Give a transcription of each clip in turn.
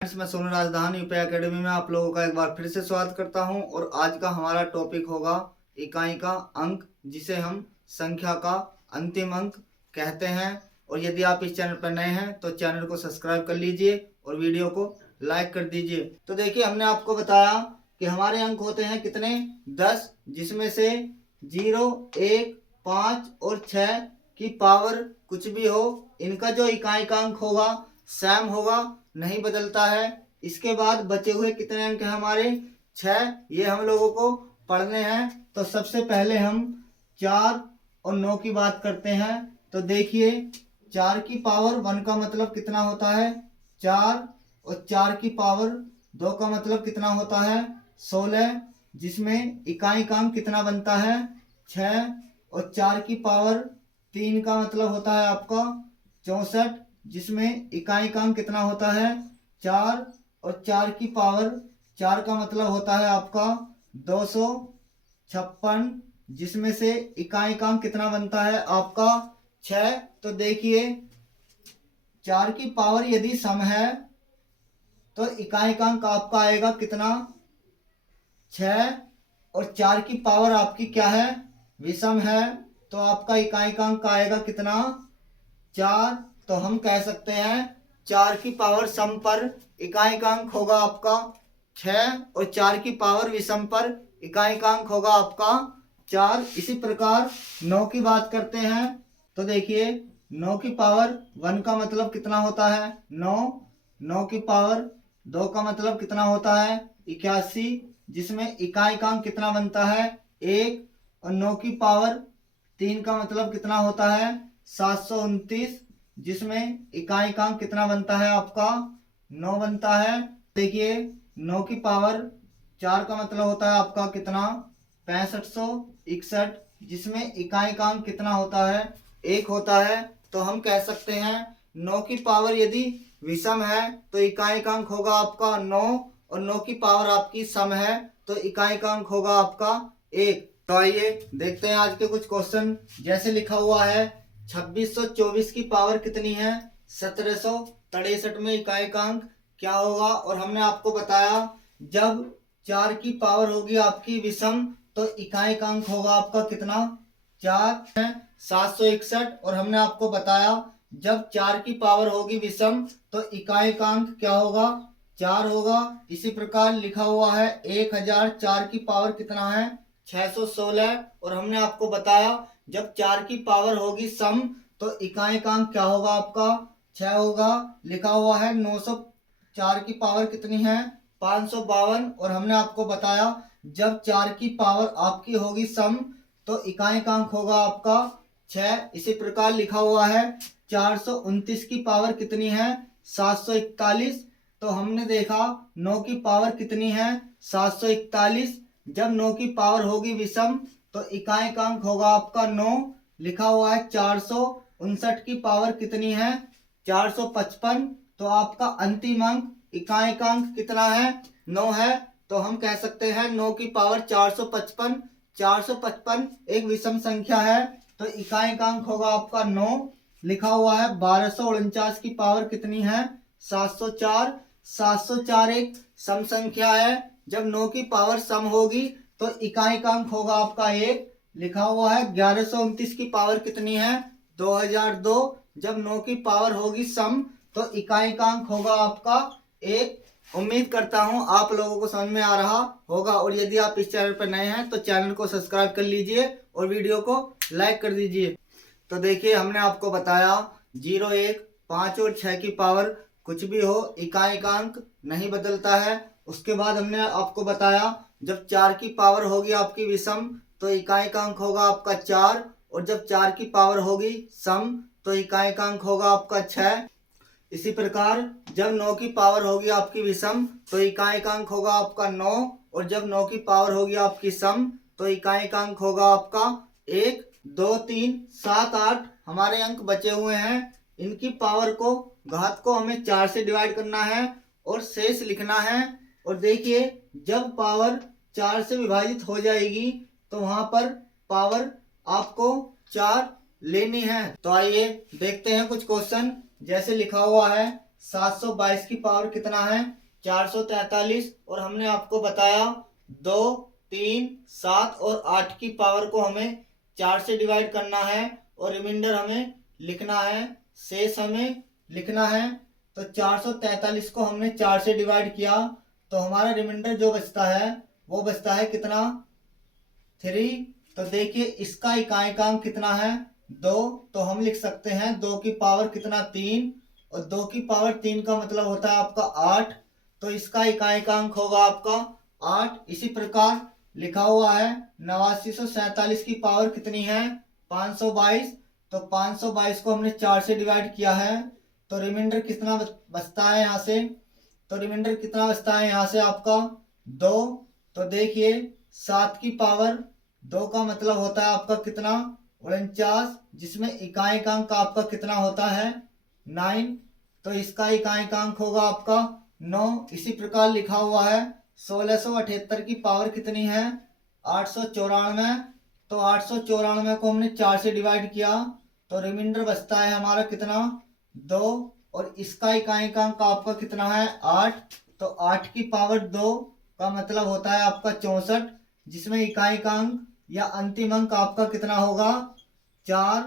मैं सोनू राजधानी UP academy में आप लोगों का एक बार फिर से स्वागत करता हूं और आज का हमारा टॉपिक होगा इकाई का अंक, जिसे हम संख्या का अंतिम अंक कहते हैं। और यदि आप इस चैनल पर नए हैं तो चैनल को सब्सक्राइब कर लीजिए और वीडियो को लाइक कर दीजिए। तो देखिए, हमने आपको बताया कि हमारे अंक होते हैं कितने, 10, जिसमें से 0, 1, 5 और 6 की पावर कुछ भी हो, इनका जो इकाई का अंक होगा सेम होगा, नहीं बदलता है। इसके बाद बचे हुए कितने अंक हैं हमारे, 6, ये हम लोगों को पढ़ने हैं। तो सबसे पहले हम 4 और 9 की बात करते हैं। तो देखिए, 4 की पावर 1 का मतलब कितना होता है, 4, और 4 की पावर 2 का मतलब कितना होता है, 16, जिसमें इकाई का अंक कितना बनता है, 6, और 4 की पावर 3 का मतलब होता है आपका 64, जिसमें इकाई का अंक कितना होता है, 4, और 4 की पावर 4 का मतलब होता है आपका 256, जिसमें से इकाई का अंक कितना बनता है आपका 6। तो देखिए, 4 की पावर यदि सम है तो इकाई का अंक आपका आएगा कितना, 6, और 4 की पावर आपकी क्या है, विषम है, तो आपका इकाई का अंक आएगा कितना, 4। तो हम कह सकते हैं 4 की पावर सम पर इकाई का अंक होगा आपका 6, और 4 की पावर विषम पर इकाई का अंक होगा आपका 4। इसी प्रकार 9 की बात करते हैं। तो देखिए, 9 की पावर 1 का मतलब कितना होता है, 9, 9 की पावर 2 का मतलब कितना होता है, 81, जिसमें इकाई का अंक कितना बनता है, 1, और 9 की पावर 3 का मतलब कितना होता है, 729, जिसमें इकाई का अंक कितना बनता है आपका 9 बनता है। देखिए, 9 की पावर 4 का मतलब होता है आपका कितना, 6561, जिसमें इकाई का अंक कितना होता है, 1 होता है। तो हम कह सकते हैं 9 की पावर यदि विषम है तो इकाई का अंक होगा आपका 9, और 9 की पावर आपकी सम है तो इकाई का अंक होगा आपका 1। तो आइए देखते हैं आज के कुछ क्वेश्चन। जैसे लिखा हुआ है 2624 की पावर कितनी है, 1763 में इकाई का अंक क्या होगा। और हमने आपको बताया जब 4 की पावर होगी आपकी विषम तो इकाई का अंक होगा आपका कितना, 4 है, 761। और हमने आपको बताया जब 4 की पावर होगी विषम तो इकाई का अंक क्या होगा, 4 होगा। इसी प्रकार लिखा हुआ है 1004 की पावर कितना है, 616। और हमने आपको बताया जब 4 की पावर होगी सम तो इकाई का अंक क्या होगा आपका, 6 होगा। लिखा हुआ है 904 की पावर कितनी है, 552। और हमने आपको बताया जब 4 की पावर आपकी होगी सम तो इकाई का अंक होगा आपका 6। इसी प्रकार लिखा हुआ है 429 की पावर कितनी है, 741। तो हमने देखा 9 की पावर कितनी है, 741। जब 9 की पावर होगी विषम तो इकाई का अंक होगा आपका 9। लिखा हुआ है 459 की पावर कितनी है, 455। तो आपका अंतिम अंक इकाई का अंक कितना है, 9 है। तो हम कह सकते हैं 9 की पावर 455, 455 एक विषम संख्या है तो इकाई का अंक होगा आपका 9। लिखा हुआ है 1249 की पावर कितनी है, 704। 704 एक सम संख्या है, जब 9 की पावर सम होगी तो इकाई का अंक होगा आपका 1। लिखा हुआ है 1129 की पावर कितनी है, 2002। जब 9 की पावर होगी सम तो इकाई का अंक होगा आपका 1। उम्मीद करता हूं आप लोगों को समझ में आ रहा होगा, और यदि आप इस चैनल पर नए हैं तो चैनल को सब्सक्राइब कर लीजिए और वीडियो को लाइक कर दीजिए। तो देखिए, हमने आपको बताया 0, 1, 5 और 6 की पावर कुछ भी हो, इकाई का अंक नहीं बदलता है। उसके बाद हमने आपको बताया जब 4 की पावर होगी आपकी विषम तो इकाई का अंक होगा आपका 4, और जब 4 की पावर होगी सम तो इकाई का अंक होगा आपका 6। इसी प्रकार जब 9 की पावर होगी आपकी विषम तो इकाई का अंक होगा आपका 9, और जब 9 की पावर होगी आपकी सम तो इकाई का अंक होगा आपका 1, 2, 3, 7, 8 हमारे अंक बचे हुए हैं। इनकी पावर को, घात को हमें 4 से डिवाइड करना है और शेष लिखना है। और देखिए, जब पावर 4 से विभाजित हो जाएगी तो वहां पर पावर आपको 4 लेनी है। तो आइए देखते हैं कुछ क्वेश्चन। जैसे लिखा हुआ है 722 की पावर कितना है 443, और हमने आपको बताया 2, 3, 7 और 8 की पावर को हमें 4 से डिवाइड करना है और रिमाइंडर हमें लिखना है, शेष हमें लिखना है। तो 443 को हमने 4 से डिवाइड किया तो हमारा रिमाइंडर जो बचता है वो बचता है कितना 3। तो देखिए इसका इकाइकांक कितना है 2, तो हम लिख सकते हैं 2 की पावर कितना 3, और 2 की पावर 3 का मतलब होता है आपका 8, तो इसका इकाइकांक होगा आपका 8। इसी प्रकार लिखा हुआ है 8947 की पावर कितनी है 522, तो 522 को हमने 4 से डिवाइड किया है तो रिमाइंडर कितना बचता है यहाँ से, तो रिमाइंडर कितना बचता है यहाँ से आपका 2। तो देखिए 7 की पावर 2 का मतलब होता है आपका कितना 49, जिसमें इकाइकांक आपका कितना होता है 9, तो इसका इकाइकांक होगा आपका 9। इसी प्रकार लिखा हुआ है 1678 की पावर कितनी है 894, तो 894 को हमने 4 से डिवाइड किया तो रिमाइंडर बचता है हमारा कितना 2, और इसका इकाइकांक आपका कितना है 8, तो 8 की पावर 2 का मतलब होता है आपका 64, जिसमें इकाइकांक या अंतिम अंक आपका कितना होगा 4।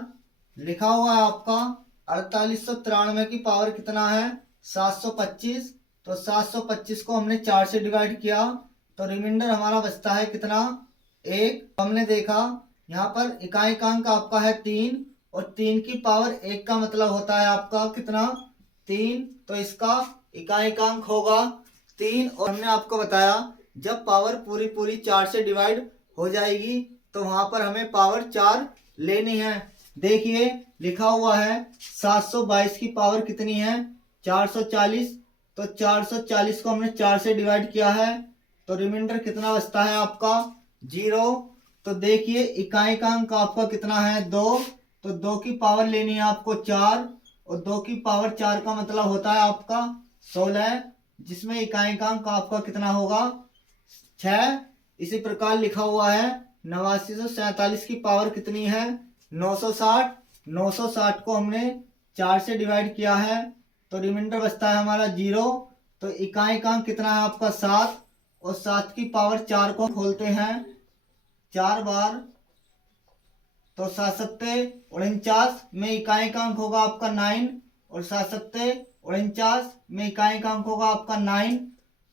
लिखा हुआ है आपका 4893 की पावर कितना है 725, तो 725 को हमने 4 से डिवाइड किया तो रिमाइंडर हमारा बचता है कितना 1। हमने देखा यहाँ पर इकाइकांक आपका है 3 और 3 की पावर 1 का मतलब होता है आपका कितना 3, तो इसका इकाइकांक होगा 3। और हमने आपको बताया जब पावर पूरी पूरी 4 से डिवाइड हो जाएगी तो वहां पर हमें पावर 4 लेनी है। देखिए लिखा हुआ है 722 की पावर कितनी है 440, तो 440 को हमने 4 से डिवाइड किया है तो रिमाइंडर कितना बचता है आपका 0। तो देखिए इकाइकांक आपका कितना है 2, तो 2 की पावर लेनी है आपको 4, और 2 की पावर 4 का मतलब होता है आपका 16, जिसमें इकाइकांक आपका कितना होगा 6। इसी प्रकार लिखा हुआ है 8947 की पावर कितनी है 960, 960 को हमने 4 से डिवाइड किया है तो रिमाइंडर बचता है हमारा 0। तो इकाइकांक कितना है आपका 7, और 7 की पावर 4 को खोलते हैं 4 बार, तो 7 सत्ते 49 में इकाइकांक होगा आपका 9, और 7 सत्ते 49 में इकाइकांक होगा आपका 9,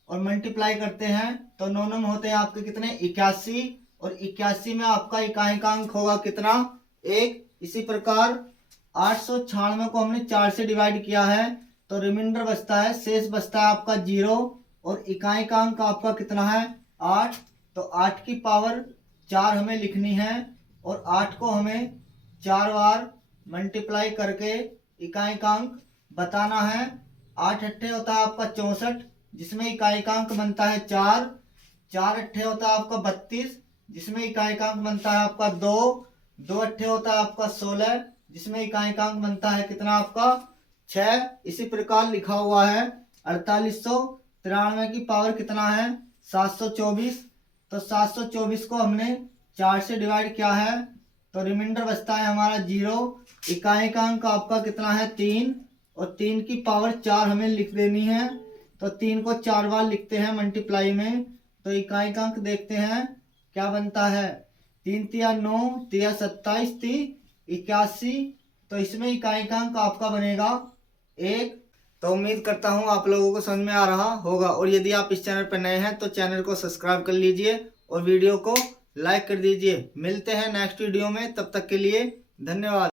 और मल्टीप्लाई करते हैं तो 9 9 होते हैं आपके कितने 81, और 81 में आपका इकाइकांक होगा कितना 1। इसी प्रकार 896 को हमने 4 से डिवाइड किया है तो रिमाइंडर बचता है, शेष बचता है आपका 0, और इकाइकांक आपका कितना है 8, तो 8 की पावर 4 हमें लिखनी है और 8 को हमें 4 बार मल्टीप्लाई करके इकाइकांक बताना है। 8 अट्ठे होता है आपका 64, जिसमें इकाइकांक बनता है 4, 4 अट्ठे होता है आपका 32, जिसमें इकाइकांक बनता है आपका 2, 2 अट्ठे होता है आपका 16, जिसमें इकाइकांक बनता है कितना आपका 6। इसी प्रकार लिखा हुआ है 4893 की पावर कितना है 724, तो 724 को हमने 4 से डिवाइड किया है तो रिमाइंडर बचता है हमारा 0। इकाइकांक आपका कितना है 3, और 3 की पावर 4 हमें लिख देनी है, तो 3 को 4 बार लिखते हैं मल्टीप्लाई में, तो इकाइकांक देखते हैं क्या बनता है 3 तिया 9, तिया 27, ती 81, तो इसमें इकाइकांक आपका बनेगा 1। तो उम्मीद करता हूँ आप लोगों को समझ में आ रहा होगा, और यदि आप इस चैनल पर नए हैं तो चैनल को सब्सक्राइब कर लीजिए और वीडियो को लाइक कर दीजिए। मिलते हैं नेक्स्ट वीडियो में, तब तक के लिए धन्यवाद।